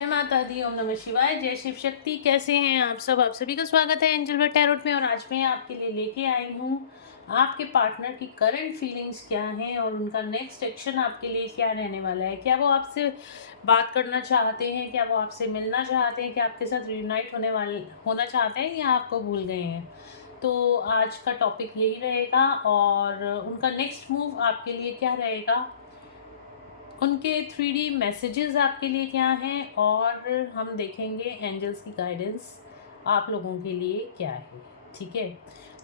जय माता दी, ओम नमः शिवाय, जय शिव शक्ति। कैसे हैं आप सब? आप सभी का स्वागत है एंजल बट टैरोट में। और आज मैं आपके लिए लेके आई हूँ आपके पार्टनर की करंट फीलिंग्स क्या हैं और उनका नेक्स्ट एक्शन आपके लिए क्या रहने वाला है। क्या वो आपसे बात करना चाहते हैं, क्या वो आपसे मिलना चाहते हैं, क्या आपके साथ रियूनाइट होना चाहते हैं, या आपको भूल गए हैं। तो आज का टॉपिक यही रहेगा और उनका नेक्स्ट मूव आपके लिए क्या रहेगा, उनके 3D मैसेजेस आपके लिए क्या हैं, और हम देखेंगे एंजल्स की गाइडेंस आप लोगों के लिए क्या है। ठीक है,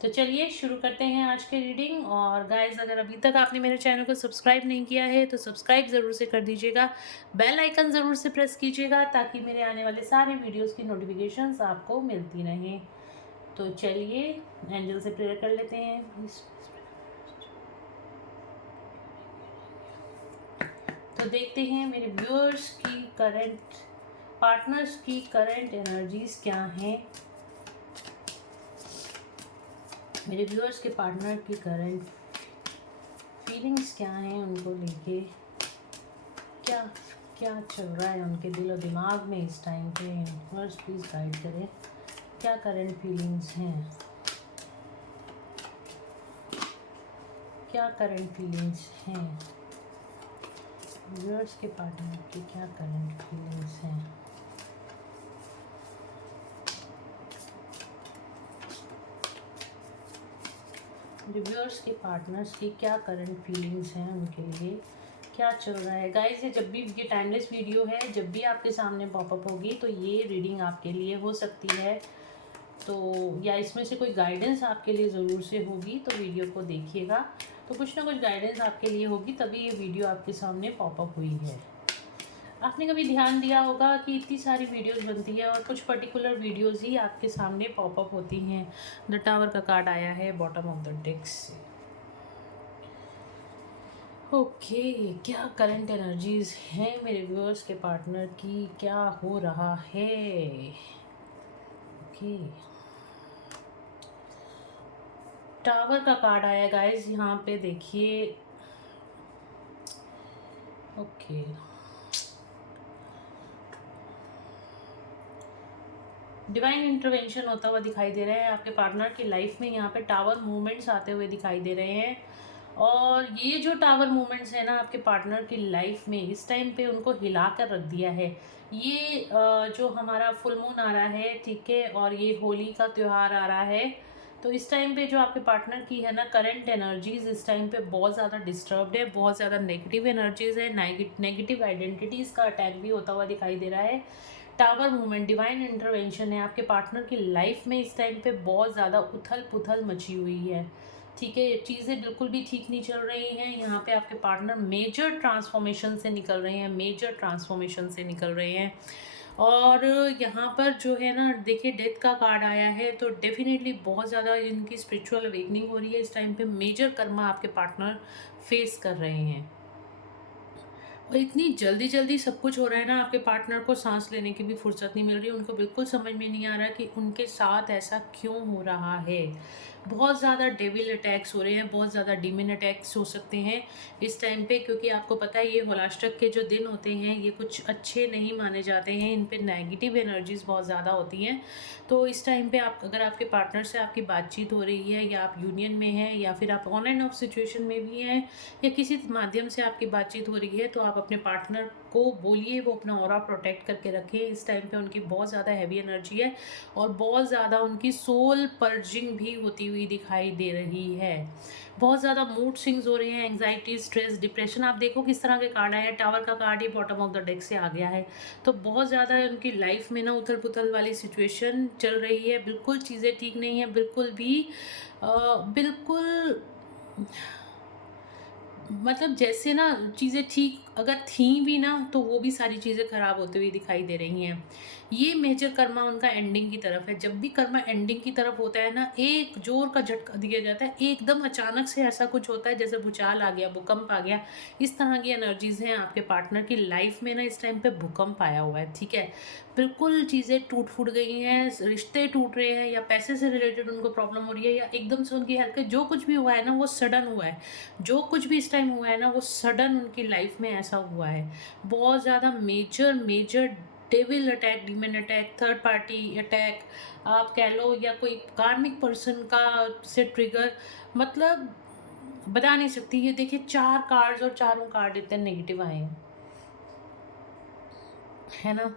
तो चलिए शुरू करते हैं आज के रीडिंग। और गाइस, अगर अभी तक आपने मेरे चैनल को सब्सक्राइब नहीं किया है तो सब्सक्राइब ज़रूर से कर दीजिएगा, बेल आइकन ज़रूर से प्रेस कीजिएगा ताकि मेरे आने वाले सारे वीडियोस की नोटिफिकेशंस आपको मिलती रहें। तो चलिए एंजल से प्रेयर कर लेते हैं। प्लीज़ तो देखते हैं मेरे व्यूअर्स की करंट, पार्टनर्स की करंट एनर्जीज क्या हैं। मेरे व्यूअर्स के पार्टनर की करंट फीलिंग्स क्या हैं, उनको लेके क्या क्या चल रहा है उनके दिल और दिमाग में इस टाइम पे। व्यूअर्स प्लीज़ गाइड करें, क्या करंट फीलिंग्स हैं, क्या करंट फीलिंग्स हैं। व्यूअर्स के पार्टनर की क्या करंट फीलिंग्स हैं। व्यूअर्स के पार्टनर्स की क्या करंट फीलिंग्स हैं, उनके लिए क्या चल रहा है। गाइस, ये जब भी ये टाइमलेस वीडियो है, जब भी आपके सामने पॉपअप होगी तो ये रीडिंग आपके लिए हो सकती है। तो या इसमें से कोई गाइडेंस आपके लिए ज़रूर से होगी, तो वीडियो को देखिएगा। तो कुछ ना कुछ गाइडेंस आपके लिए होगी, तभी ये वीडियो आपके सामने पॉपअप हुई है। आपने कभी ध्यान दिया होगा कि इतनी सारी वीडियोस बनती है और कुछ पर्टिकुलर वीडियोस ही आपके सामने पॉपअप होती हैं। द टावर का कार्ड आया है बॉटम ऑफ द डेक से। ओके, क्या करंट एनर्जीज हैं मेरे व्यूअर्स के पार्टनर की, क्या हो रहा है। ओके, टावर का कार्ड आया गाइस, यहाँ पे देखिए। ओके, डिवाइन इंटरवेंशन होता हुआ दिखाई दे रहा है आपके पार्टनर की लाइफ में। यहाँ पे टावर मूवमेंट्स आते हुए दिखाई दे रहे हैं। और ये जो टावर मूवमेंट्स है ना आपके पार्टनर की लाइफ में, इस टाइम पे उनको हिला कर रख दिया है। ये जो हमारा फुल मून आ रहा है, ठीक है, और ये होली का त्यौहार आ रहा है, तो इस टाइम पे जो आपके पार्टनर की है ना करंट एनर्जीज, इस टाइम पे बहुत ज़्यादा डिस्टर्ब्ड है, बहुत ज़्यादा नेगेटिव एनर्जीज है, नेगेटिव आइडेंटिटीज़ का अटैक भी होता हुआ दिखाई दे रहा है। टावर मूवमेंट, डिवाइन इंटरवेंशन है आपके पार्टनर की लाइफ में। इस टाइम पे बहुत ज़्यादा उथल पुथल मची हुई है, ठीक है। चीज़ें बिल्कुल भी ठीक नहीं चल रही हैं। यहाँ पे आपके पार्टनर मेजर ट्रांसफॉर्मेशन से निकल रहे हैं, मेजर ट्रांसफॉर्मेशन से निकल रहे हैं। और यहाँ पर जो है ना, देखिए डेथ का कार्ड आया है, तो डेफिनेटली बहुत ज़्यादा इनकी स्पिरिचुअल अवेकनिंग हो रही है। इस टाइम पे मेजर कर्मा आपके पार्टनर फेस कर रहे हैं। और इतनी जल्दी जल्दी सब कुछ हो रहा है ना, आपके पार्टनर को सांस लेने की भी फुर्सत नहीं मिल रही। उनको बिल्कुल समझ में नहीं आ रहा कि उनके साथ ऐसा क्यों हो रहा है। बहुत ज़्यादा डेविल अटैक्स हो रहे हैं, बहुत ज़्यादा डीमन अटैक्स हो सकते हैं इस टाइम पे, क्योंकि आपको पता है ये होलाष्टक के जो दिन होते हैं ये कुछ अच्छे नहीं माने जाते हैं। इन पे नेगेटिव एनर्जीज बहुत ज़्यादा होती हैं। तो इस टाइम पे आप, अगर आपके पार्टनर से आपकी बातचीत हो रही है, या आप यूनियन में हैं, या फिर आप ऑन एंड ऑफ सिचुएशन में भी हैं, या किसी माध्यम से आपकी बातचीत हो रही है, तो आप अपने पार्टनर को बोलिए वो अपना ऑरा प्रोटेक्ट करके रखें। इस टाइम पे उनकी बहुत ज़्यादा हैवी एनर्जी है और बहुत ज़्यादा उनकी सोल पर्जिंग भी होती हुई दिखाई दे रही है। बहुत ज़्यादा मूड स्विंग्स हो रहे हैं, एंग्जाइटी, स्ट्रेस, डिप्रेशन। आप देखो किस तरह के कार्ड आए हैं। टावर का card he bottom of the deck से आ गया है। तो बहुत ज़्यादा उनकी लाइफ में ना उथल पुथल वाली सिचुएशन चल रही है। बिल्कुल चीज़ें ठीक नहीं है, बिल्कुल भी बिल्कुल, मतलब जैसे ना चीज़ें ठीक अगर थी भी ना, तो वो भी सारी चीज़ें खराब होती हुई दिखाई दे रही हैं। ये मेजर कर्मा उनका एंडिंग की तरफ है। जब भी कर्मा एंडिंग की तरफ होता है ना, एक जोर का झटका दिया जाता है, एकदम अचानक से ऐसा कुछ होता है जैसे भूचाल आ गया, भूकंप आ गया। इस तरह की एनर्जीज हैं आपके पार्टनर की लाइफ में ना। इस टाइम पे भूकंप आया हुआ है, ठीक है। बिल्कुल चीज़ें टूट फूट गई हैं, रिश्ते टूट रहे हैं, या पैसे से रिलेटेड उनको प्रॉब्लम हो रही है, या एकदम से उनकी हेल्थ, जो कुछ भी हुआ है ना वो सडन हुआ है। जो कुछ भी इस टाइम हुआ है ना वो सडन उनकी लाइफ में ऐसा हुआ है। बहुत ज़्यादा major major devil attack, demon attack, third party attack आप कह लो, या कोई कार्मिक पर्सन का से ट्रिगर, मतलब बता नहीं सकती। ये देखिए 4 कार्ड्स और चारों कार्ड इतने नेगेटिव आए हैं, है ना।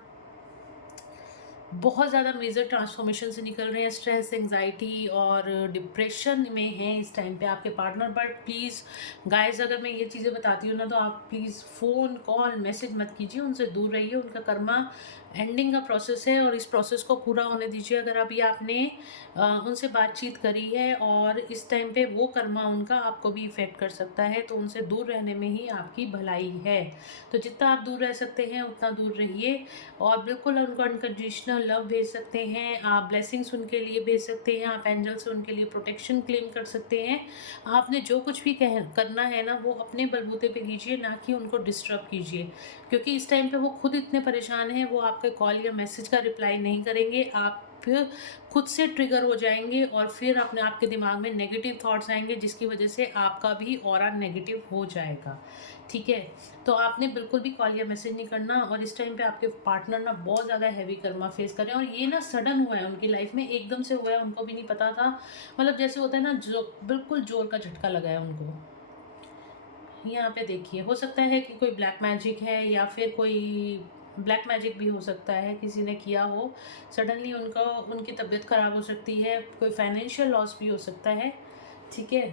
बहुत ज़्यादा मेजर ट्रांसफॉर्मेशन से निकल रहे हैं, स्ट्रेस, एंजाइटी और डिप्रेशन में हैं इस टाइम पे आपके पार्टनर। बट प्लीज़ गाइस, अगर मैं ये चीज़ें बताती हूँ ना, तो आप प्लीज़ फ़ोन कॉल मैसेज मत कीजिए, उनसे दूर रहिए। उनका कर्मा एंडिंग का प्रोसेस है और इस प्रोसेस को पूरा होने दीजिए। अगर अभी आपने उनसे बातचीत करी है और इस टाइम पे वो कर्मा उनका आपको भी इफ़ेक्ट कर सकता है, तो उनसे दूर रहने में ही आपकी भलाई है। तो जितना आप दूर रह सकते हैं उतना दूर रहिए, और बिल्कुल उनको अनकंडीशनल लव भेज सकते हैं आप, ब्लेसिंग्स उनके लिए भेज सकते हैं आप, एंजल से उनके लिए प्रोटेक्शन क्लेम कर सकते हैं। आपने जो कुछ भी करना है ना, वो अपने बलबूते पे कीजिए, ना कि उनको डिस्टर्ब कीजिए, क्योंकि इस टाइम पे वो खुद इतने परेशान हैं, वो आपके कॉल या मैसेज का रिप्लाई नहीं करेंगे। आप फिर खुद से ट्रिगर हो जाएंगे और फिर अपने आपके दिमाग में नेगेटिव थॉट्स आएंगे, जिसकी वजह से आपका भी ऑरा नेगेटिव हो जाएगा। ठीक है, तो आपने बिल्कुल भी कॉल या मैसेज नहीं करना। और इस टाइम पे आपके पार्टनर ना बहुत ज़्यादा हैवी कर्मा फेस कर रहे हैं, और ये ना सडन हुआ है उनकी लाइफ में, एकदम से हुआ है, उनको भी नहीं पता था। मतलब जैसे होता है ना, जो बिल्कुल जोर का झटका लगा है उनको। यहाँ पे देखिए, हो सकता है कि कोई ब्लैक मैजिक है, या फिर कोई ब्लैक मैजिक भी हो सकता है, किसी ने किया हो सडनली उनका, उनकी तबीयत ख़राब हो सकती है, कोई फाइनेंशियल लॉस भी हो सकता है। ठीक है,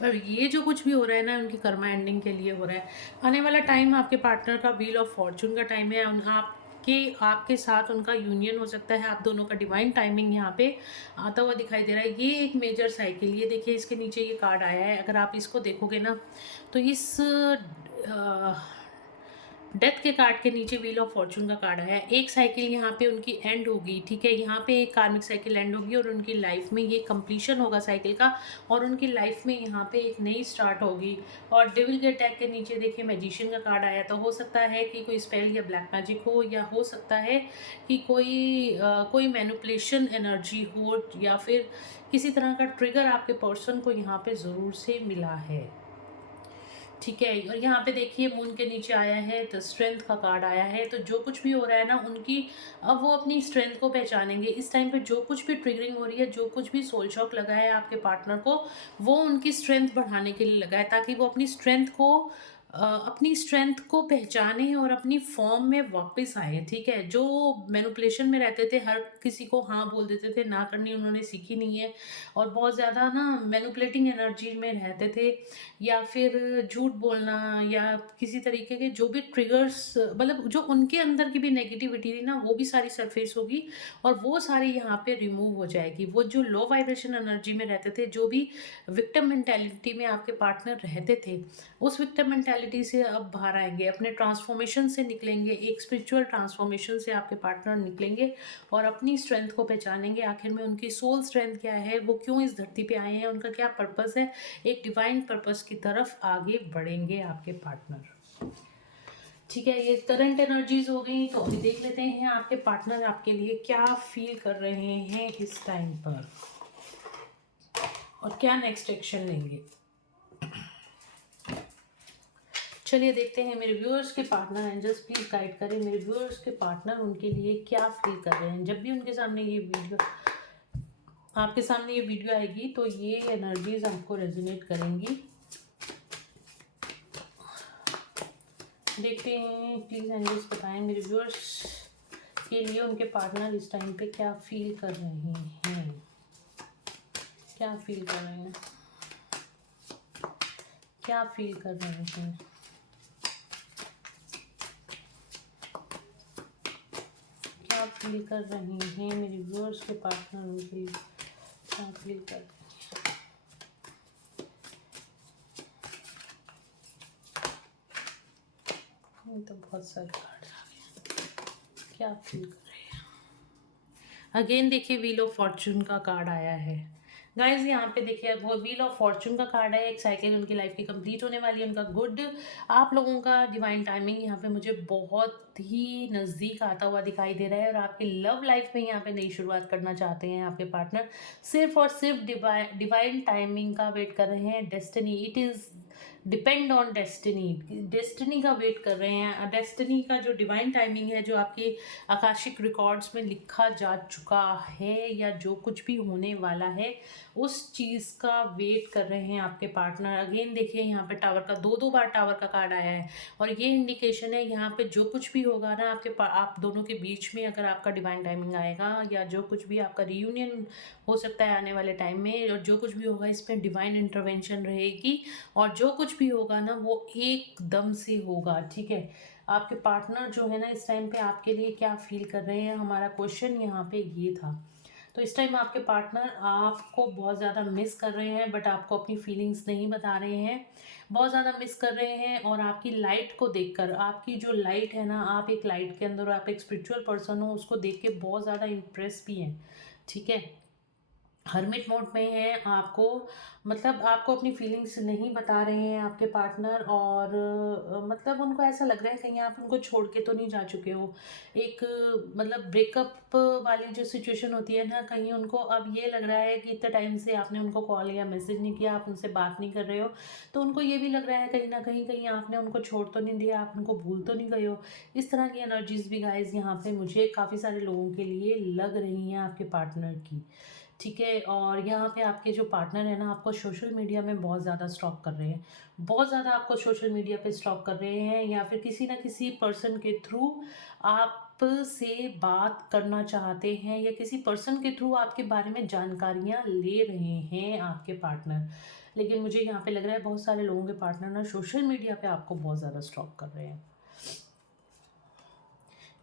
पर ये जो कुछ भी हो रहा है ना, उनकी कर्मा एंडिंग के लिए हो रहा है। आने वाला टाइम आपके पार्टनर का व्हील ऑफ फॉर्चून का टाइम है। आपके साथ उनका यूनियन हो सकता है, आप दोनों का डिवाइन टाइमिंग यहाँ पे आता हुआ दिखाई दे रहा है। ये एक मेजर साइकिल, ये देखिए इसके नीचे ये कार्ड आया है, अगर आप इसको देखोगे ना, तो इस डेथ के कार्ड के नीचे व्हील ऑफ फॉर्चून का कार्ड है। एक साइकिल यहाँ पे उनकी एंड होगी, ठीक है, यहाँ पे एक कार्मिक साइकिल एंड होगी, और उनकी लाइफ में ये कंप्लीशन होगा साइकिल का, और उनकी लाइफ में यहाँ पे एक नई स्टार्ट होगी। और डेविल के अटैक के नीचे देखिए मैजिशियन का कार्ड आया, तो हो सकता है कि कोई स्पेल या ब्लैक मैजिक हो, या हो सकता है कि कोई मैनिपुलेशन एनर्जी हो, या फिर किसी तरह का ट्रिगर आपके पर्सन को यहाँ पे ज़रूर से मिला है। ठीक है, और यहाँ पे देखिए मून के नीचे आया है, द स्ट्रेंथ का कार्ड आया है। तो जो कुछ भी हो रहा है ना, उनकी अब वो अपनी स्ट्रेंथ को पहचानेंगे। इस टाइम पे जो कुछ भी ट्रिगरिंग हो रही है, जो कुछ भी सोल शॉक लगा है आपके पार्टनर को, वो उनकी स्ट्रेंथ बढ़ाने के लिए लगा है, ताकि वो अपनी स्ट्रेंथ को पहचाने और अपनी फॉर्म में वापस आए। ठीक है, जो मैनिपुलेशन में रहते थे, हर किसी को हाँ बोल देते थे, ना करनी उन्होंने सीखी नहीं है, और बहुत ज़्यादा ना मैनिपुलेटिंग एनर्जी में रहते थे, या फिर झूठ बोलना, या किसी तरीके के जो भी ट्रिगर्स, मतलब जो उनके अंदर की भी नेगेटिविटी थी ना, वो भी सारी सरफेस होगी, और वो सारी यहाँ पे रिमूव हो जाएगी। वो जो लो वाइब्रेशन एनर्जी में रहते थे, जो भी विक्टिम मेंटेलिटी में आपके पार्टनर रहते थे, उस विक्टिम मेंटेलिटी से अब बाहर आएंगे, अपने ट्रांसफॉर्मेशन से निकलेंगे, एक स्पिरिचुअल ट्रांसफॉर्मेशन से आपके पार्टनर निकलेंगे, और अपनी स्ट्रेंथ को पहचानेंगे। आखिर में उनकी सोल स्ट्रेंथ क्या है, वो क्यों इस धरती पे आए हैं, उनका क्या पर्पस है, एक डिवाइन पर्पस की तरफ आगे बढ़ेंगे आपके पार्टनर। ठीक है, ये करंट एनर्जीज हो गई। तो अभी देख लेते हैं आपके पार्टनर आपके लिए क्या फील कर रहे हैं इस टाइम पर, और क्या नेक्स्ट एक्शन लेंगे। चलिए देखते हैं मेरे व्यूअर्स के पार्टनर, एंजल्स प्लीज गाइड करें मेरे व्यूअर्स के पार्टनर उनके लिए क्या फील कर रहे हैं। जब भी उनके सामने ये वीडियो, आपके सामने ये वीडियो आएगी, तो ये एनर्जीज आपको रेजोनेट करेंगी। देखते हैं, प्लीज एंजल्स बताएं मेरे व्यूअर्स के लिए उनके पार्टनर इस टाइम पे क्या फील कर रहे हैं, क्या फील कर रहे हैं, क्या फील कर रहे हैं, क्या फील कर रहे हैं मेरे व्यूअर्स के पार्टनर उनके लिए क्या फील कर रहे हैं। तो बहुत सारे कार्ड आ गए, क्या फील कर रहे हैं। अगेन देखिए व्हील ऑफ फॉर्चून का कार्ड आया है। गाइज यहाँ पे देखिए, वो व्हील ऑफ फॉर्चून का कार्ड है, एक साइकिल उनकी लाइफ की कंप्लीट होने वाली है, उनका गुड, आप लोगों का डिवाइन टाइमिंग यहाँ पे मुझे बहुत ही नज़दीक आता हुआ दिखाई दे रहा है, और आपकी लव लाइफ में यहाँ पे नई शुरुआत करना चाहते हैं आपके पार्टनर, सिर्फ और सिर्फ डिवाइन टाइमिंग का वेट कर रहे हैं। Destiny, it is depend on destiny, destiny का वेट कर रहे हैं। डेस्टिनी का जो डिवाइन टाइमिंग है, जो आपके आकाशिक रिकॉर्ड्स में लिखा जा चुका है या जो कुछ भी होने वाला है, उस चीज़ का वेट कर रहे हैं आपके पार्टनर। अगेन देखिए यहाँ पे टावर का दो बार टावर का कार्ड आया है और ये इंडिकेशन है यहाँ पे जो कुछ भी होगा ना आप दोनों के बीच में, अगर आपका डिवाइन टाइमिंग आएगा या जो कुछ भी आपका रियूनियन हो सकता है आने वाले टाइम में, और जो कुछ भी होगा इसमें डिवाइन इंटरवेंशन रहेगी और जो कुछ भी होगा ना वो एकदम से होगा। ठीक है, आपके पार्टनर जो है ना इस टाइम पे आपके लिए क्या फील कर रहे हैं, हमारा क्वेश्चन यहाँ पे ये था। तो इस टाइम आपके पार्टनर आपको बहुत ज़्यादा मिस कर रहे हैं, बट आपको अपनी फीलिंग्स नहीं बता रहे हैं। बहुत ज़्यादा मिस कर रहे हैं और आपकी लाइट को देखकर, आपकी जो लाइट है ना, आप एक लाइट के अंदर, आप एक स्पिरिचुअल पर्सन हो, उसको देख के बहुत ज़्यादा इम्प्रेस भी हैं। ठीक है, हर्मिट मोड में है, आपको मतलब आपको अपनी फीलिंग्स नहीं बता रहे हैं आपके पार्टनर, और मतलब उनको ऐसा लग रहा है कहीं आप उनको छोड़ के तो नहीं जा चुके हो। एक मतलब ब्रेकअप वाली जो सिचुएशन होती है ना, कहीं उनको अब ये लग रहा है कि इतने टाइम से आपने उनको कॉल या मैसेज नहीं किया, आप उनसे बात नहीं कर रहे हो, तो उनको ये भी लग रहा है कहीं ना कहीं आपने उनको छोड़ तो नहीं दिया, आप उनको भूल तो नहीं गए हो। इस तरह की एनर्जीज भी गाइज यहाँ पे मुझे काफ़ी सारे लोगों के लिए लग रही हैं आपके पार्टनर की। ठीक है, और यहाँ पे आपके जो पार्टनर है ना, आपको सोशल मीडिया में बहुत ज़्यादा स्टॉक कर रहे हैं, बहुत ज़्यादा आपको सोशल मीडिया पे स्टॉक कर रहे हैं, या फिर किसी ना किसी पर्सन के थ्रू आप से बात करना चाहते हैं, या किसी पर्सन के थ्रू आपके बारे में जानकारियाँ ले रहे हैं आपके पार्टनर। लेकिन मुझे यहाँ पे लग रहा है बहुत सारे लोगों के पार्टनर ना सोशल मीडिया पे आपको बहुत ज़्यादा स्टॉक कर रहे हैं।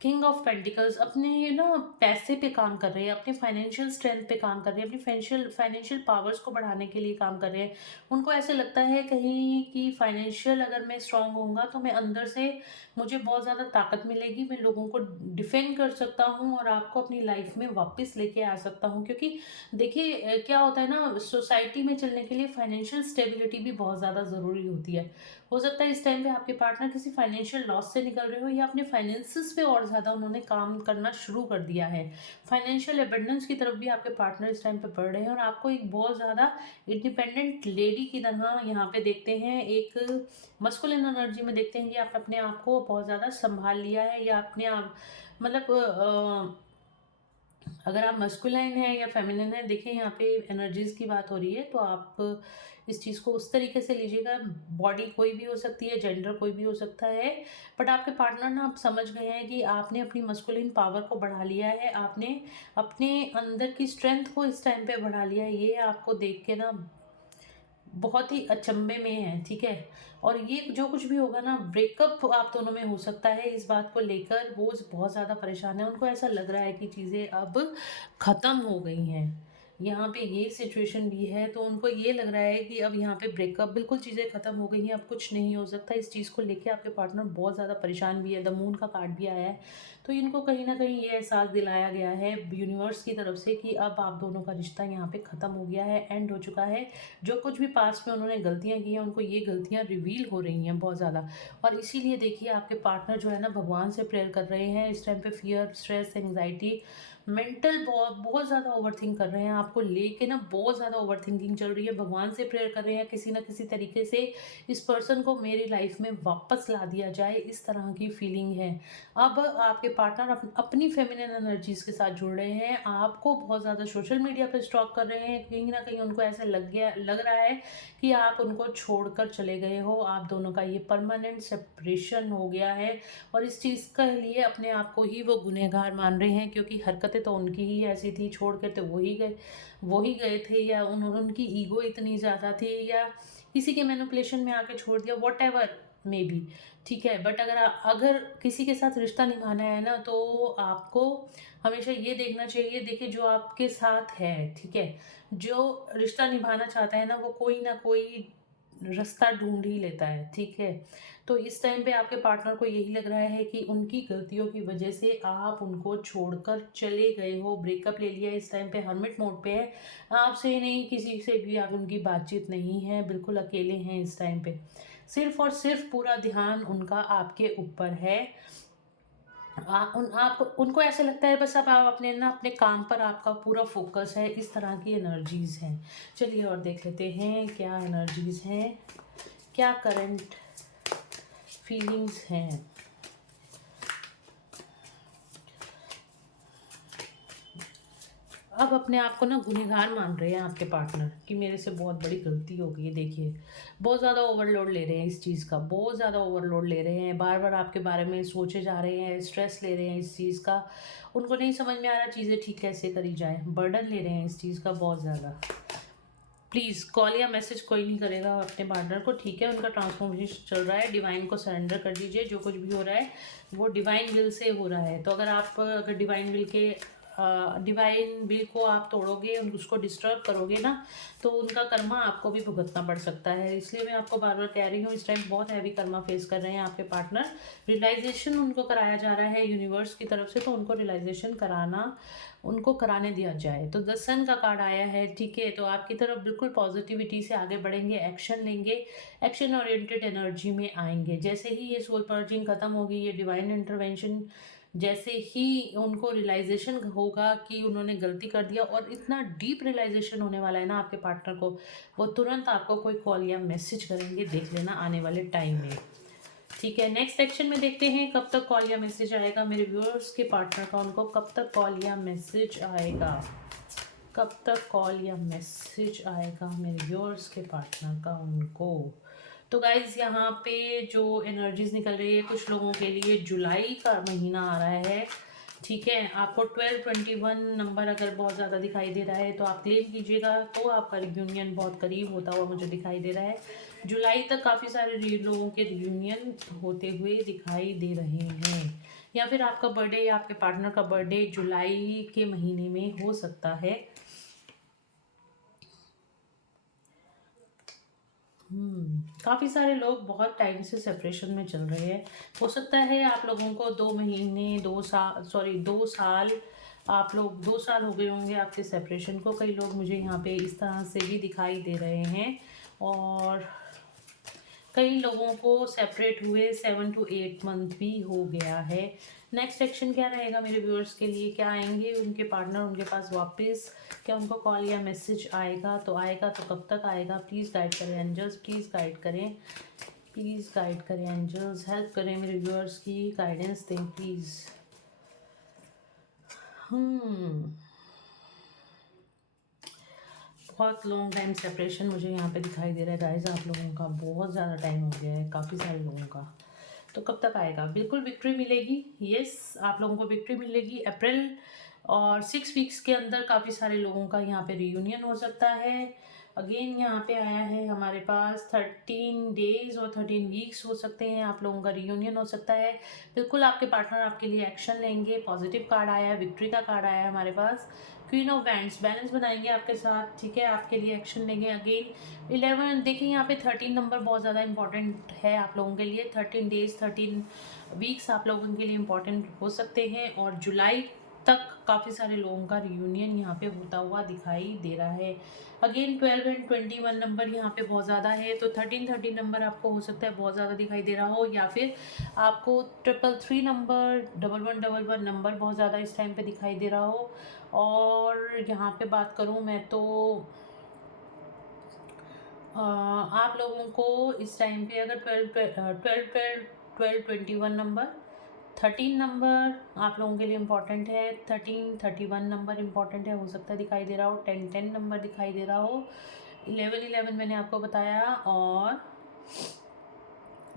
किंग ऑफ पेंटिकल्स अपने ना पैसे पे काम कर रहे हैं, अपने फाइनेंशियल स्ट्रेंथ पे काम कर रहे हैं, अपनी फाइनेंशियल पावर्स को बढ़ाने के लिए काम कर रहे हैं। उनको ऐसे लगता है कहीं कि फाइनेंशियल अगर मैं स्ट्रांग होऊंगा तो मैं अंदर से, मुझे बहुत ज़्यादा ताकत मिलेगी, मैं लोगों को डिफेंड कर सकता हूँ और आपको अपनी लाइफ में वापस लेके आ सकता हूँ। क्योंकि देखिए क्या होता है ना, सोसाइटी में चलने के लिए फाइनेंशियल स्टेबिलिटी भी बहुत ज़्यादा ज़रूरी होती है। हो सकता है इस टाइम पे आपके पार्टनर किसी फाइनेंशियल लॉस से निकल रहे हो, या अपने फाइनेंसिस पे और ज़्यादा उन्होंने काम करना शुरू कर दिया है। फाइनेंशियल एबंडेंस की तरफ भी आपके पार्टनर इस टाइम पे बढ़ रहे हैं, और आपको एक बहुत ज़्यादा इंडिपेंडेंट लेडी की तरह यहाँ पे देखते हैं, एक मस्कुलिन एनर्जी में देखते हैं कि आप अपने आप को बहुत ज़्यादा संभाल लिया है, या अपने आप मतलब अगर आप मस्कुलाइन है या फेमिनिन है, देखिए यहाँ पे एनर्जीज की बात हो रही है, तो आप इस चीज़ को उस तरीके से लीजिएगा। बॉडी कोई भी हो सकती है, जेंडर कोई भी हो सकता है, बट आपके पार्टनर ना आप समझ गए हैं कि आपने अपनी मस्कुलिन पावर को बढ़ा लिया है, आपने अपने अंदर की स्ट्रेंथ को इस टाइम पे बढ़ा लिया है। ये आपको देख के ना बहुत ही अचंभे में है। ठीक है, और ये जो कुछ भी होगा ना, ब्रेकअप आप दोनों में हो सकता है, इस बात को लेकर वो बहुत ज़्यादा परेशान है। उनको ऐसा लग रहा है कि चीज़ें अब ख़त्म हो गई हैं, यहाँ पे ये सिचुएशन भी है, तो उनको ये लग रहा है कि अब यहाँ पे ब्रेकअप, बिल्कुल चीज़ें ख़त्म हो गई हैं, अब कुछ नहीं हो सकता। इस चीज़ को लेके आपके पार्टनर बहुत ज़्यादा परेशान भी है। द मून का कार्ड भी आया है, तो इनको कहीं ना कहीं ये एहसास दिलाया गया है यूनिवर्स की तरफ से कि अब आप दोनों का रिश्ता यहाँ पे ख़त्म हो गया है, एंड हो चुका है। जो कुछ भी पास्ट में उन्होंने गलतियाँ की हैं, उनको ये गलतियाँ रिवील हो रही हैं बहुत ज़्यादा, और इसीलिए देखिए आपके पार्टनर जो है ना भगवान से प्रेयर कर रहे हैं इस टाइम पे। फियर, स्ट्रेस, एंग्जाइटी, मेंटल बहुत बहुत ज़्यादा ओवरथिंक कर रहे हैं, आपको लेके ना बहुत ज़्यादा ओवरथिंकिंग चल रही है। भगवान से प्रेयर कर रहे हैं किसी ना किसी तरीके से इस पर्सन को मेरी लाइफ में वापस ला दिया जाए, इस तरह की फीलिंग है। अब आपके पार्टनर अपनी फेमिनिन एनर्जीज के साथ जुड़ रहे हैं, आपको बहुत ज़्यादा सोशल मीडिया पर स्टॉक कर रहे हैं। कहीं ना कहीं उनको ऐसा लग रहा है कि आप उनको छोड़कर चले गए हो, आप दोनों का ये परमानेंट सेपरेशन हो गया है, और इस चीज़ के लिए अपने आप को ही वो गुनहगार मान रहे हैं, क्योंकि हरकतें तो उनकी ही ऐसी थी, छोड़ के तो वही गए थे, या उनकी ईगो इतनी ज़्यादा थी, या किसी के मैनिपुलेशन में आके छोड़ दिया, वॉट एवर मे बी। ठीक है, बट अगर किसी के साथ रिश्ता निभाना है ना, तो आपको हमेशा ये देखना चाहिए, देखिए जो आपके साथ है, ठीक है, जो रिश्ता निभाना चाहता है ना, वो कोई ना कोई रास्ता ढूंढ ही लेता है। ठीक है, तो इस टाइम पे आपके पार्टनर को यही लग रहा है कि उनकी गलतियों की वजह से आप उनको छोड़कर चले गए हो, ब्रेकअप ले लिया। इस टाइम पे हर्मिट मोड पे है, आपसे नहीं किसी से भी आप उनकी बातचीत नहीं है, बिल्कुल अकेले हैं इस टाइम पे। सिर्फ और सिर्फ पूरा ध्यान उनका आपके ऊपर है। उनको ऐसा लगता है बस अब आप अपने काम पर आपका पूरा फोकस है, इस तरह की एनर्जीज हैं। चलिए और देख लेते हैं क्या एनर्जीज हैं, क्या करंट फीलिंग्स हैं। अब अपने आप को ना गुनहगार मान रहे हैं आपके पार्टनर कि मेरे से बहुत बड़ी गलती हो गई है। देखिए बहुत ज़्यादा ओवरलोड ले रहे हैं इस चीज़ का, बहुत ज़्यादा ओवरलोड ले रहे हैं, बार बार आपके बारे में सोचे जा रहे हैं, स्ट्रेस ले रहे हैं इस चीज़ का। उनको नहीं समझ में आ रहा चीज़ें ठीक कैसे करी जाए, बर्डन ले रहे हैं इस चीज़ का बहुत ज़्यादा। प्लीज़ कॉल या मैसेज कोई नहीं करेगा अपने पार्टनर को, ठीक है। उनका ट्रांसफॉर्मेशन चल रहा है, डिवाइन को सरेंडर कर दीजिए। जो कुछ भी हो रहा है वो डिवाइन विल से हो रहा है। तो अगर डिवाइन विल के डिवाइन विल को आप तोड़ोगे, उसको डिस्टर्ब करोगे ना, तो उनका कर्मा आपको भी भुगतना पड़ सकता है। इसलिए मैं आपको बार बार कह रही हूँ, इस टाइम बहुत हैवी कर्मा फेस कर रहे हैं आपके पार्टनर। रियलाइजेशन उनको कराया जा रहा है यूनिवर्स की तरफ से, तो उनको रियलाइजेशन उनको कराने दिया जाए। तो द सन का कार्ड आया है, ठीक है। तो आपकी तरफ बिल्कुल पॉजिटिविटी से आगे बढ़ेंगे, एक्शन लेंगे, एक्शन ओरिएंटेड एनर्जी में आएंगे। जैसे ही ये सोल पर्जिंग खत्म होगी, ये डिवाइन इंटरवेंशन, जैसे ही उनको रियलाइजेशन होगा कि उन्होंने गलती कर दिया, और इतना डीप रियलाइजेशन होने वाला है ना आपके पार्टनर को, वो तुरंत आपको कोई कॉल या मैसेज करेंगे, देख लेना आने वाले टाइम में, ठीक है। नेक्स्ट सेक्शन में देखते हैं कब तक कॉल या मैसेज आएगा मेरे व्यूअर्स के पार्टनर का, उनको कब तक कॉल या मैसेज आएगा, कब तक कॉल या मैसेज आएगा मेरे व्यूअर्स के पार्टनर का उनको। तो गाइज यहाँ पे जो एनर्जीज निकल रही है कुछ लोगों के लिए जुलाई का महीना आ रहा है, ठीक है। आपको 1221 नंबर अगर बहुत ज़्यादा दिखाई दे रहा है तो आप क्लेम कीजिएगा, तो आपका रियूनियन बहुत करीब होता हुआ मुझे दिखाई दे रहा है। जुलाई तक काफ़ी सारे लोगों के रियूनियन होते हुए दिखाई दे रहे हैं, या फिर आपका बर्थडे या आपके पार्टनर का बर्थडे जुलाई के महीने में हो सकता है। काफ़ी सारे लोग बहुत टाइम से सेपरेशन में चल रहे हैं। हो सकता है आप लोगों को 2 महीने 2 साल आप लोग 2 साल हो गए होंगे आपके सेपरेशन को। कई लोग मुझे यहाँ पे इस तरह से भी दिखाई दे रहे हैं, और कई लोगों को सेपरेट हुए 7 to 8 मंथ भी हो गया है। नेक्स्ट एक्शन क्या रहेगा मेरे व्यूअर्स के लिए, क्या आएंगे उनके पार्टनर उनके पास वापस, क्या उनको कॉल या मैसेज आएगा, तो आएगा तो कब तक आएगा। प्लीज़ गाइड करें एंजल्स, प्लीज़ गाइड करें, प्लीज़ गाइड करें एंजल्स, हेल्प करें मेरे व्यूअर्स की, गाइडेंस दें प्लीज़। बहुत लॉन्ग टाइम सेपरेशन मुझे यहाँ पे दिखाई दे रहा है गाइस, आप लोगों का बहुत ज़्यादा टाइम हो गया है काफ़ी सारे लोगों का। तो कब तक आएगा, बिल्कुल विक्ट्री मिलेगी, यस आप लोगों को विक्ट्री मिलेगी अप्रैल और 6 वीक्स के अंदर। काफ़ी सारे लोगों का यहाँ पे रियूनियन हो सकता है। अगेन यहाँ पे आया है हमारे पास 13 डेज और 13 वीक्स हो सकते हैं, आप लोगों का रियूनियन हो सकता है। बिल्कुल आपके पार्टनर आपके लिए एक्शन लेंगे। पॉजिटिव कार्ड आया है, विक्ट्री का कार्ड आया है हमारे पास। क्वीन ऑफ वैंड्स, बैलेंस बनाएंगे आपके साथ, ठीक है, आपके लिए एक्शन लेंगे। अगेन 11 देखिए यहाँ पे 13 नंबर बहुत ज़्यादा इंपॉर्टेंट है आप लोगों के लिए। 13 डेज 13 वीक्स आप लोगों के लिए इंपॉर्टेंट हो सकते हैं, और जुलाई तक काफ़ी सारे लोगों का रियूनियन यहाँ पे होता हुआ दिखाई दे रहा है। अगेन 12 एंड 21 नंबर यहाँ पे बहुत ज़्यादा है, तो 13 नंबर आपको हो सकता है बहुत ज़्यादा दिखाई दे रहा हो, या फिर आपको 333 नंबर 1111 नंबर बहुत ज़्यादा इस टाइम पे दिखाई दे रहा हो। और यहाँ पे बात करूँ मैं तो आप लोगों को इस टाइम पे अगर 1221 नंबर 13 नंबर आप लोगों के लिए इम्पॉर्टेंट है, 1331 नंबर इम्पॉर्टेंट है, हो सकता है दिखाई दे रहा हो। 1010 नंबर दिखाई दे रहा हो। 1111 मैंने आपको बताया, और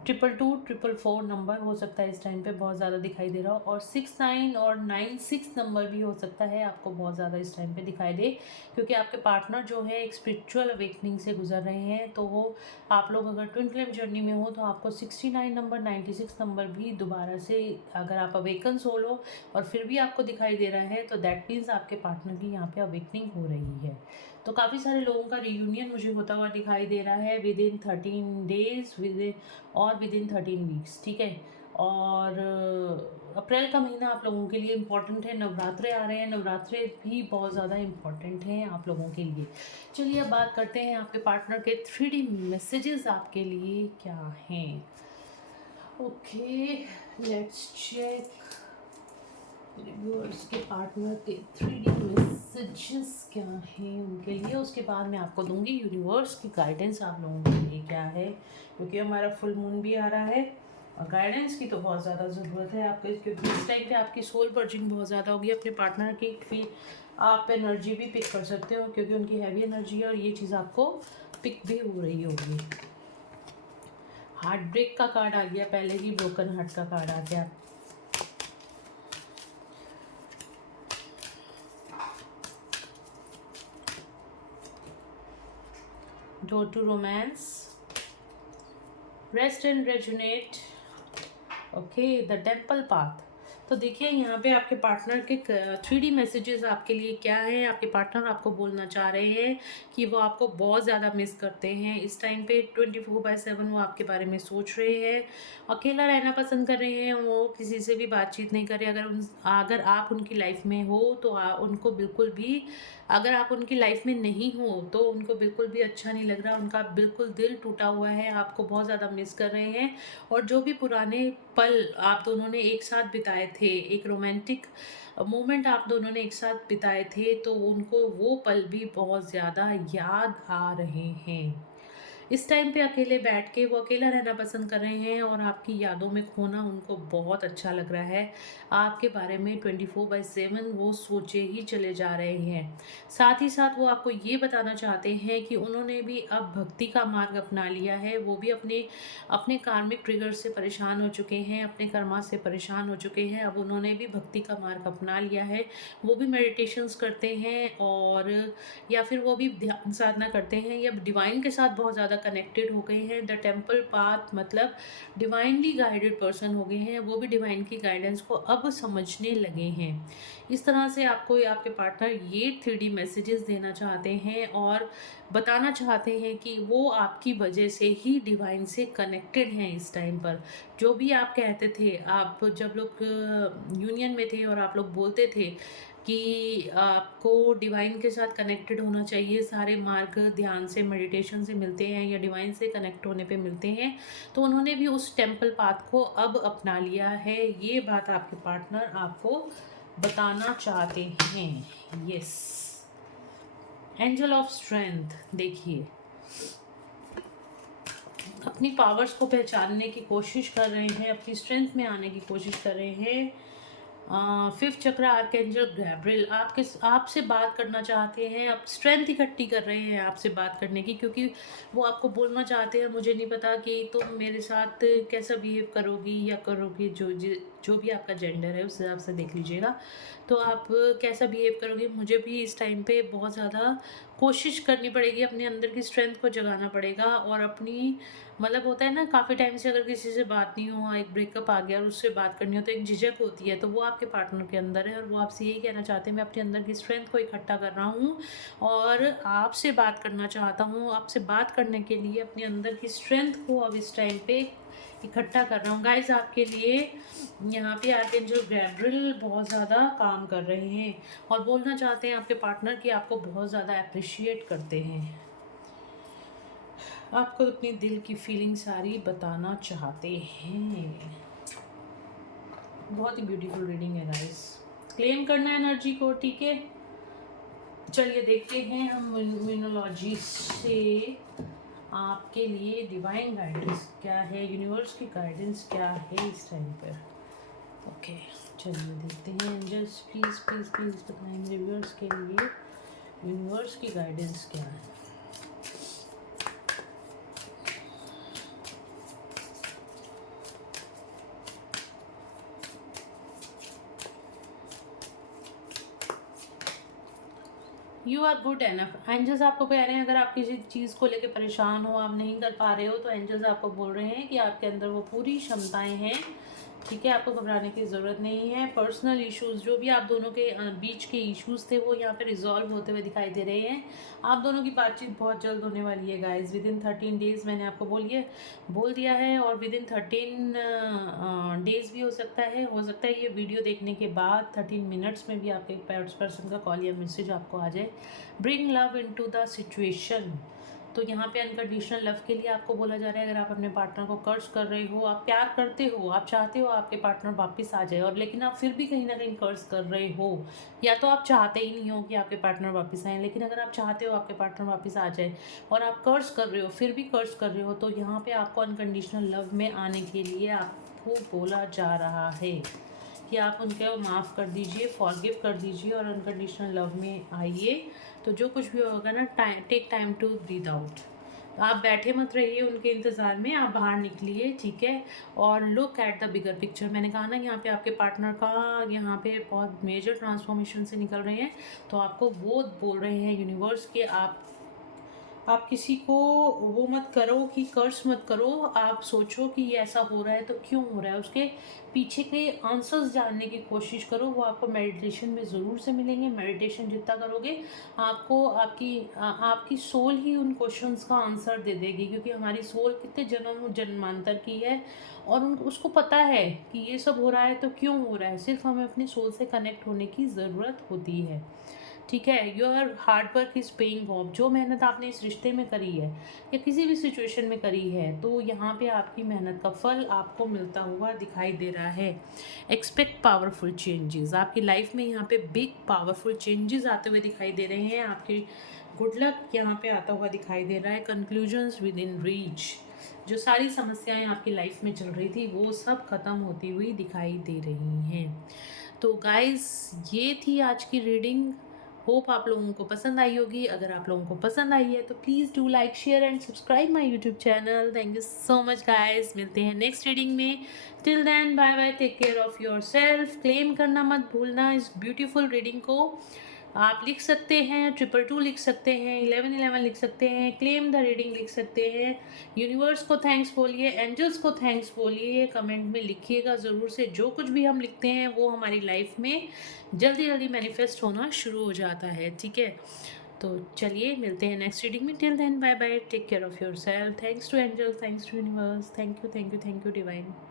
222 नंबर हो सकता है इस टाइम पे बहुत ज़्यादा दिखाई दे रहा हो, और 69 और 96 नंबर भी हो सकता है आपको बहुत ज़्यादा इस टाइम पे दिखाई दे, क्योंकि आपके पार्टनर जो है एक स्पिरिचुअल अवेकनिंग से गुजर रहे हैं। तो वो आप लोग अगर ट्विन फ्लेम जर्नी में हो तो आपको 69 नंबर 96 नंबर भी दोबारा से, अगर आप अवेकन सोल हो और फिर भी आपको दिखाई दे रहा है, तो दैट मीन्स आपके पार्टनर की यहाँ पे अवेकनिंग हो रही है। तो काफ़ी सारे लोगों का रियूनियन मुझे होता हुआ दिखाई दे रहा है with in 13 days with in 13 weeks, ठीक है। और अप्रैल का महीना आप लोगों के लिए इम्पॉर्टेंट है। नवरात्रे आ रहे हैं, नवरात्रे भी बहुत ज़्यादा इम्पॉर्टेंट हैं आप लोगों के लिए। चलिए अब बात करते हैं आपके पार्टनर के 3D मैसेजेस आपके लिए क्या हैं। ओके लेट्स चेक व्यूअर्स के पार्टनर के 3D मैसेज। मैसेजेस क्या है उनके लिए, उसके बाद मैं आपको दूंगी यूनिवर्स की गाइडेंस आप लोगों के लिए क्या है, क्योंकि हमारा फुल मून भी आ रहा है और गाइडेंस की तो बहुत ज़्यादा ज़रूरत है आपको, क्योंकि इस टाइम पे आपकी सोल पर्जिंग बहुत ज़्यादा होगी अपने पार्टनर की। फिर आप एनर्जी भी पिक कर सकते हो क्योंकि उनकी हैवी एनर्जी है और ये चीज़ आपको पिक भी हो रही होगी। हार्ट ब्रेक का कार्ड आ गया, पहले ही ब्रोकन हार्ट का कार्ड आ गया। Door to romance, rest and rejuvenate, okay, the temple path. तो देखिए यहाँ पे आपके पार्टनर के 3D मैसेजेस आपके लिए क्या है। आपके पार्टनर आपको बोलना चाह रहे हैं कि वो आपको बहुत ज़्यादा मिस करते हैं इस टाइम पे। 24/7 वो आपके बारे में सोच रहे हैं, अकेला रहना पसंद कर रहे हैं, वो किसी से भी बातचीत नहीं कर रहे। अगर आप उनकी लाइफ में हो तो उनको बिल्कुल भी, अगर आप उनकी लाइफ में नहीं हो तो उनको बिल्कुल भी अच्छा नहीं लग रहा, उनका बिल्कुल दिल टूटा हुआ है, आपको बहुत ज़्यादा मिस कर रहे हैं। और जो भी पुराने पल आप दोनों ने एक साथ बिताए थे, एक रोमांटिक मोमेंट आप दोनों ने एक साथ बिताए थे, तो उनको वो पल भी बहुत ज़्यादा याद आ रहे हैं। इस टाइम पे अकेले बैठ के वो अकेला रहना पसंद कर रहे हैं और आपकी यादों में खोना उनको बहुत अच्छा लग रहा है। आपके बारे में 24/7 वो सोचे ही चले जा रहे हैं। साथ ही साथ वो आपको ये बताना चाहते हैं कि उन्होंने भी अब भक्ति का मार्ग अपना लिया है। वो भी अपने अपने कार्मिक ट्रिगर से परेशान हो चुके हैं, अपने कर्मा से परेशान हो चुके हैं। अब उन्होंने भी भक्ति का मार्ग अपना लिया है। वो भी मेडिटेशंस करते हैं और या फिर वो भी ध्यान साधना करते हैं या डिवाइन के साथ बहुत ज़्यादा कनेक्टेड हो गए हैं। द टेम्पल पाथ मतलब डिवाइनली गाइडेड पर्सन हो गए हैं, वो भी डिवाइन की गाइडेंस को अब समझने लगे हैं। इस तरह से आपको आपके पार्टनर ये 3D मैसेजेस देना चाहते हैं और बताना चाहते हैं कि वो आपकी वजह से ही डिवाइन से कनेक्टेड हैं इस टाइम पर। जो भी आप कहते थे, आप जब लोग यूनियन में थे और आप लोग बोलते थे कि आपको डिवाइन के साथ कनेक्टेड होना चाहिए, सारे मार्ग ध्यान से मेडिटेशन से मिलते हैं या डिवाइन से कनेक्ट होने पे मिलते हैं, तो उन्होंने भी उस टेम्पल पाथ को अब अपना लिया है। ये बात आपके पार्टनर आपको बताना चाहते हैं। यस, एंजल ऑफ स्ट्रेंथ, देखिए अपनी पावर्स को पहचानने की कोशिश कर रहे हैं, अपनी स्ट्रेंथ में आने की कोशिश कर रहे हैं। 5th चक्र आर्कएंजल गैब्रियल आपसे बात करना चाहते हैं, आप स्ट्रेंथ इकट्ठी कर रहे हैं आपसे बात करने की, क्योंकि वो आपको बोलना चाहते हैं मुझे नहीं पता कि तुम मेरे साथ कैसा बिहेव करोगी या करोगी, जो भी आपका जेंडर है उस हिसाब से देख लीजिएगा। तो आप कैसा बिहेव करोगे, मुझे भी इस टाइम पे बहुत ज़्यादा कोशिश करनी पड़ेगी, अपने अंदर की स्ट्रेंथ को जगाना पड़ेगा और अपनी मतलब होता है ना, काफ़ी टाइम से अगर किसी से बात नहीं हो, एक ब्रेकअप आ गया और उससे बात करनी हो तो एक झिझक होती है, तो वो आपके पार्टनर के अंदर है और वो आपसे यही कहना चाहते हैं मैं अपने अंदर की स्ट्रेंथ को इकट्ठा कर रहा हूँ और आपसे बात करना चाहता हूँ। आपसे बात करने के लिए अपने अंदर की स्ट्रेंथ को अब इस टाइम पे इकट्ठा कर रहा हूँ। गाइस आपके लिए यहाँ पे आर्कएंजल गैब्रियल बहुत ज़्यादा काम कर रहे हैं और बोलना चाहते हैं आपके पार्टनर कि आपको बहुत ज़्यादा अप्रिशिएट करते हैं, आपको अपनी दिल की फीलिंग सारी बताना चाहते हैं। बहुत ही ब्यूटीफुल रीडिंग है गाइस, क्लेम करना एनर्जी को, ठीक है। चलिए देखते हैं हम न्यूमरोलॉजी से आपके लिए डिवाइन गाइडेंस क्या है, यूनिवर्स की गाइडेंस क्या है इस टाइम पर। ओके चलिए देखते हैं। एंजल्स प्लीज़ प्लीज़ प्लीज़ बताएं मेरे व्यूअर्स के लिए यूनिवर्स की गाइडेंस क्या है। You are good enough, angels आपको कह रहे हैं अगर आप किसी चीज़ को लेकर परेशान हो, आप नहीं कर पा रहे हो, तो एंजल्स आपको बोल रहे हैं कि आपके अंदर वो पूरी क्षमताएं हैं, ठीक है, आपको घबराने की ज़रूरत नहीं है। पर्सनल इश्यूज़ जो भी आप दोनों के बीच के इश्यूज़ थे वो यहाँ पे रिजॉल्व होते हुए दिखाई दे रहे हैं। आप दोनों की बातचीत बहुत जल्द होने वाली है गाइस, विद इन 13 डेज़ मैंने आपको बोल दिया है और विद इन 13 डेज़ भी हो सकता है ये वीडियो देखने के बाद 13 मिनट्स में भी आपके पर्सन का कॉल या मैसेज आपको आ जाए। Bring love in to the situation, तो यहाँ पे अनकंडीशनल लव के लिए आपको बोला जा रहा है, अगर आप अपने पार्टनर को कर्ज कर रहे हो, आप प्यार करते हो, आप चाहते हो आपके पार्टनर वापस आ जाए, और लेकिन आप फिर भी कहीं ना कहीं कर्ज कर रहे हो, या तो आप चाहते ही नहीं हो कि आपके पार्टनर वापस आए, लेकिन अगर आप चाहते हो आपके पार्टनर वापस आ जाए और आप कर्ज कर रहे हो, फिर भी कर्ज कर रहे हो, तो यहाँ पे आपको अनकंडीशनल लव में आने के लिए आपको बोला जा रहा है कि आप उनको माफ़ कर दीजिए, फॉरगिव कर दीजिए और अनकंडीशनल लव में आइए। तो जो कुछ भी होगा ना, take time to breathe out. आप बैठे मत रहिए उनके इंतज़ार में, आप बाहर निकलिए, ठीक है। और look at the bigger picture. मैंने कहा ना, यहाँ पे आपके पार्टनर का यहाँ पे बहुत मेजर ट्रांसफॉर्मेशन से निकल रहे हैं, तो आपको वो बोल रहे हैं यूनिवर्स के, आप किसी को वो मत करो कि कर्ज मत करो, आप सोचो कि ये ऐसा हो रहा है तो क्यों हो रहा है, उसके पीछे के आंसर्स जानने की कोशिश करो। वो आपको मेडिटेशन में ज़रूर से मिलेंगे। मेडिटेशन जितना करोगे, आपको आपकी सोल ही उन क्वेश्चंस का आंसर दे देगी, क्योंकि हमारी सोल कितने जन्मांतर की है, और उसको पता है कि ये सब हो रहा है तो क्यों हो रहा है। सिर्फ हमें अपनी सोल से कनेक्ट होने की ज़रूरत होती है, ठीक है। Your hard work is paying off. जो मेहनत आपने इस रिश्ते में करी है या किसी भी सिचुएशन में करी है, तो यहाँ पे आपकी मेहनत का फल आपको मिलता हुआ दिखाई दे रहा है। Expect powerful changes. आपकी लाइफ में यहाँ पे बिग पावरफुल चेंजेस आते हुए दिखाई दे रहे हैं। आपकी गुड लक यहाँ पे आता हुआ दिखाई दे रहा है। Conclusions with in reach. जो सारी समस्याएं आपकी लाइफ में चल रही थी, वो सब ख़त्म होती हुई दिखाई दे रही हैं। तो गाइस, ये थी आज की रीडिंग। होप आप लोगों को पसंद आई होगी। अगर आप लोगों को पसंद आई है तो please do like, share and subscribe my YouTube channel. Thank you so much guys. मिलते हैं नेक्स्ट रीडिंग में। Till then, bye bye, take care of your self. Claim करना मत भूलना इस ब्यूटीफुल रीडिंग को। आप लिख सकते हैं 222 लिख सकते हैं, 1111 लिख सकते हैं, क्लेम द रीडिंग लिख सकते हैं। यूनिवर्स को थैंक्स बोलिए, एंजल्स को थैंक्स बोलिए, कमेंट में लिखिएगा ज़रूर से। जो कुछ भी हम लिखते हैं वो हमारी लाइफ में जल्दी जल्दी मैनिफेस्ट होना शुरू हो जाता है, ठीक है। तो चलिए, मिलते हैं नेक्स्ट रीडिंग में। Till then, bye bye, take care of your self. Thanks to angels, thanks to universe, thank you, thank you, thank you divine.